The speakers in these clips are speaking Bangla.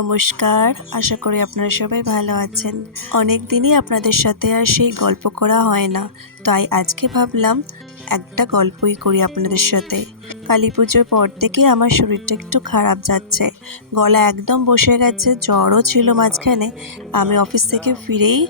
নমস্কার, আশা করি আপনারা সবাই ভালো আছেন। অনেক দিনই আপনাদের সাথে আর সেই গল্প করা হয় না, তাই আজকে ভাবলাম একটা গল্পই করি আপনাদের সাথে। কালী পুজোর পর থেকে আমার শরীরটা একটু খারাপ যাচ্ছে, গলা একদম বসে গেছে, জ্বরও ছিল মাঝখানে। আমি অফিস থেকে ফিরেই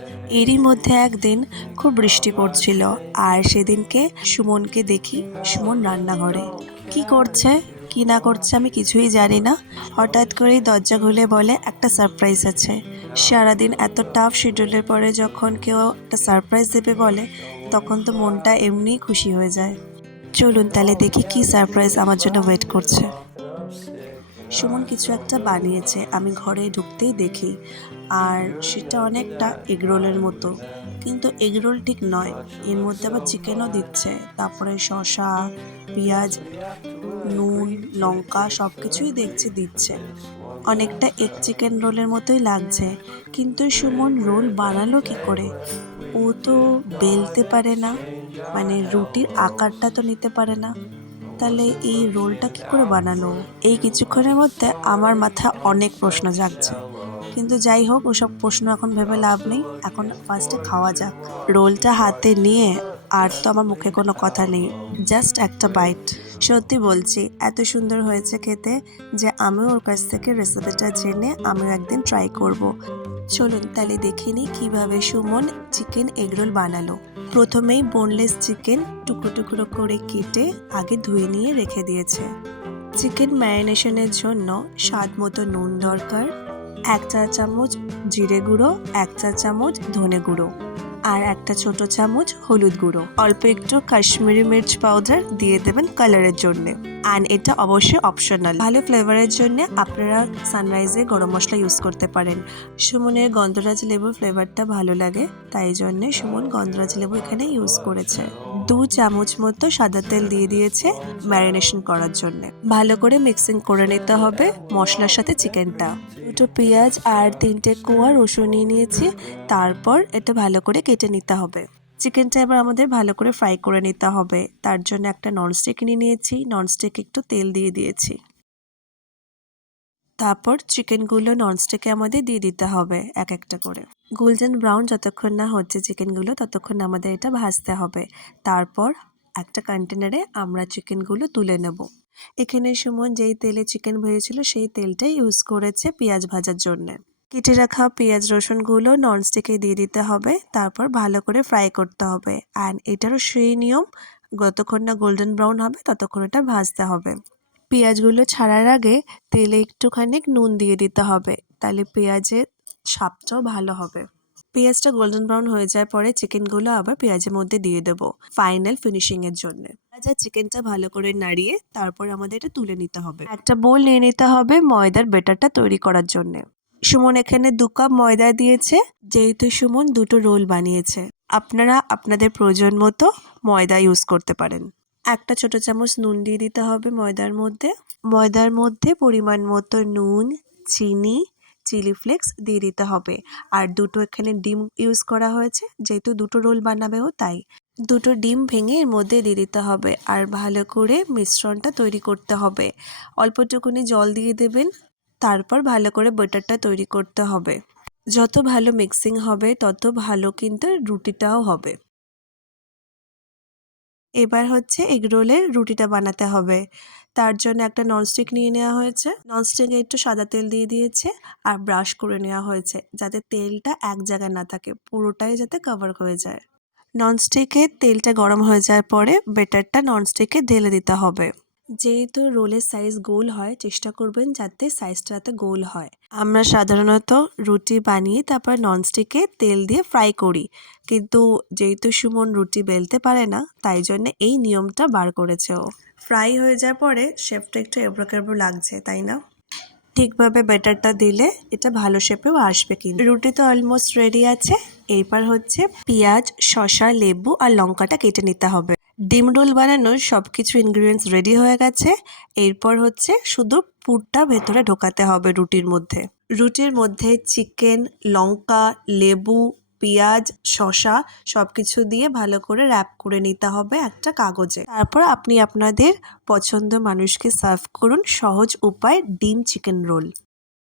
এরই মধ্যে একদিন খুব বৃষ্টি পড়ছিল, আর সেদিনকে সুমনকে দেখি, সুমন রান্নাঘরে। কি করছে? কি না করছে আমি কিছুই জানি না। হঠাৎ করেই দরজা খুলে বলে, একটা সারপ্রাইজ আছে। সারাদিন এত টাফ শিডিউলের পরে যখন কেউ একটা সারপ্রাইজ দেবে বলে, তখন তো মনটা এমনিই খুশি হয়ে যায়। চলুন তাহলে দেখি কি সারপ্রাইজ আমার জন্য ওয়েট করছে। সুমন কিছু একটা বানিয়েছে, আমি ঘরে ঢুকতেই দেখি। আর সেটা অনেকটা এগরোলের মতো। কিন্তু এগরোল ঠিক নয়, এর মধ্যে আবার চিকেনও দিচ্ছে। তারপরে শশা পেঁয়াজ, নুন লঙ্কা সব কিছুই দেখছি দিচ্ছে। অনেকটা এক চিকেন রোলের মতোই লাগছে, কিন্তু সুমন রোল বানালো কি করে? ও তো বেলতে পারে না মানে রুটির আকারটা তো নিতে পারে না। তাহলে এই রোলটা কি করে বানালো? এই কিছুক্ষণের মধ্যে আমার মাথায় অনেক প্রশ্ন জাগছে। কিন্তু যাই হোক, ওসব প্রশ্ন এখন ভেবে লাভ নেই। এখন ফার্স্টে খাওয়া যাক। রোলটা হাতে নিয়ে আর তো আমার মুখে কোনো কথা নেই জাস্ট একটা বাইট সত্যি বলছি, এত সুন্দর হয়েছে খেতে যে আমিও ওর কাছ থেকে রেসিপিটা জেনে আমিও একদিন ট্রাই করব। চলুন তাহলে দেখে নিই কীভাবে সুমন চিকেন এগরোল বানালো। প্রথমেই বোনলেস চিকেন টুকরো টুকরো করে কেটে আগে ধুয়ে নিয়ে রেখে দিয়েছে। চিকেন ম্যারিনেশনের জন্য স্বাদ মতো নুন দরকার, এক চা চামচ জিরে গুঁড়ো, এক চা চামচ ধনে গুঁড়ো। আর একটা ছোট চামচ হলুদ গুঁড়ো। অল্প একটু কাশ্মীরি মির্চ পাউডার দিয়ে দেবেন কালারের জন্য। অ্যান্ড এটা অবশ্যই অপশনাল ভালো ফ্লেভারের জন্য আপনারা সানরাইজে গরম মশলা ইউজ করতে পারেন। সুমনের গন্ধরাজ লেবুর ফ্লেভারটা ভালো লাগে, তাই জন্যে সুমন গন্ধরাজ লেবু এখানে ইউজ করেছে। দু চামচ মতো সাদা তেল দিয়ে দিয়েছে ম্যারিনেশন করার জন্য। ভালো করে মিক্সিং করে নিতে হবে মশলার সাথে চিকেনটা দুটো পেঁয়াজ আর তিনটে কুয়া রসুন নিয়ে নিয়েছি, তারপর এটা ভালো করে কেটে নিতে হবে। চিকেনটা এবার আমাদের ভালো করে ফ্রাই করে নিতে হবে। তার জন্য একটা ননস্টিক নিয়ে নিয়েছি। ননস্টিক একটু তেল দিয়ে দিয়েছি। তারপর চিকেনগুলো ননস্টিকে আমাদের দিয়ে দিতে হবে এক একটা করে। গোল্ডেন ব্রাউন যতক্ষণ না হচ্ছে চিকেনগুলো, ততক্ষণ আমাদের এটা ভাজতে হবে। তারপর একটা কন্টেনারে আমরা চিকেনগুলো তুলে নেব। এখানে সুমন যেই তেলে চিকেন ভেজেছিল, সেই তেলটাই ইউজ করেছে পেঁয়াজ ভাজার জন্য। কেটে রাখা পেঁয়াজ রসুনগুলো ননস্টিকে দিয়ে দিতে হবে। তারপর ভালো করে ফ্রাই করতে হবে। অ্যান্ড এটারও সেই নিয়ম, যতক্ষণ না গোল্ডেন ব্রাউন হবে, ততক্ষণ এটা ভাজতে হবে। পেঁয়াজগুলো ছাড়ার আগে তেলে একটুখানি নুন দিয়ে দিতে হবে। তাহলে পেঁয়াজের স্বাদটাও ভালো হবে। পেঁয়াজটা গোল্ডেন ব্রাউন হয়ে যাওয়ার পরে চিকেনগুলো আবার পেঁয়াজের মধ্যে দিয়ে দেব ফাইনাল ফিনিশিংয়ের জন্য। ভাজা চিকেনটা ভালো করে নাড়িয়ে তারপর আমাদের এটা তুলে নিতে হবে। একটা বোল নিয়ে নিতে হবে ময়দার বেটারটা তৈরি করার জন্য। সুমন এখানে দু কাপ ময়দা দিয়েছে, যেহেতু সুমন দুটো রোল বানিয়েছে। আপনারা আপনাদের প্রয়োজন মতো ময়দা ইউজ করতে পারেন। একটা ছোট চামচ নুন দিয়ে দিতে হবে ময়দার মধ্যে। ময়দার মধ্যে পরিমাণ মতো নুন, চিনি চিলি ফ্লেক্স দিয়ে দিতে হবে। আর দুটো এখানে ডিম ইউজ করা হয়েছে, যেহেতু দুটো রোল বানাবেও তাই। দুটো ডিম ভেঙে এর মধ্যে দিয়ে দিতে হবে। আর ভালো করে মিশ্রণটা তৈরি করতে হবে। অল্পটুকুনি জল দিয়ে দেবেন। তারপর ভালো করে বেটারটা তৈরি করতে হবে। যত ভালো মিক্সিং হবে, তত ভালো কিন্তু রুটিটাও হবে। এবার হচ্ছে এগরোলের রুটিটা বানাতে হবে। তার জন্য একটা ননস্টিক নিয়ে নেওয়া হয়েছে। ননস্টিকে একটু সাদা তেল দিয়ে দিয়েছে আর ব্রাশ করে নেওয়া হয়েছে যাতে তেলটা এক জায়গায় না থাকে, পুরোটাই যাতে কভার হয়ে যায়। ননস্টিকে তেলটা গরম হয়ে যাওয়ার পরে বেটারটা ননস্টিকে ঢেলে দিতে হবে। যেহেতু রোলের সাইজ গোল হয়, চেষ্টা করবেন যাতে সাইজটা যাতে গোল হয়। আমরা সাধারণত রুটি বানিয়ে তারপর ননস্টিকে তেল দিয়ে ফ্রাই করি। কিন্তু যেহেতু সুমন রুটি বেলতে পারে না, তাই জন্য এই নিয়মটা বার করেছে ও। ফ্রাই হয়ে যাওয়ার পরে শেপটা একটু এবড়ো লাগছে, তাই না? ঠিকভাবে ব্যাটারটা দিলে এটা ভালো শেপেও আসবে কিন্তু। রুটি তো অলমোস্ট রেডি আছে। এইবার হচ্ছে পেঁয়াজ, শসা, লেবু আর লঙ্কাটা কেটে নিতে হবে। ডিম রোল বানানোর সব কিছু ইনগ্রিডিয়েন্টস রেডি হয়ে গেছে। এরপর হচ্ছে শুধু পুরটা ভেতরে ঢোকাতে হবে রুটির মধ্যে। রুটির মধ্যে চিকেন লঙ্কা, লেবু, পেঁয়াজ, শসা সব কিছু দিয়ে ভালো করে র্যাপ করে নিতে হবে একটা কাগজে। তারপর আপনি আপনাদের পছন্দ মানুষকে সার্ভ করুন সহজ উপায় ডিম চিকেন রোল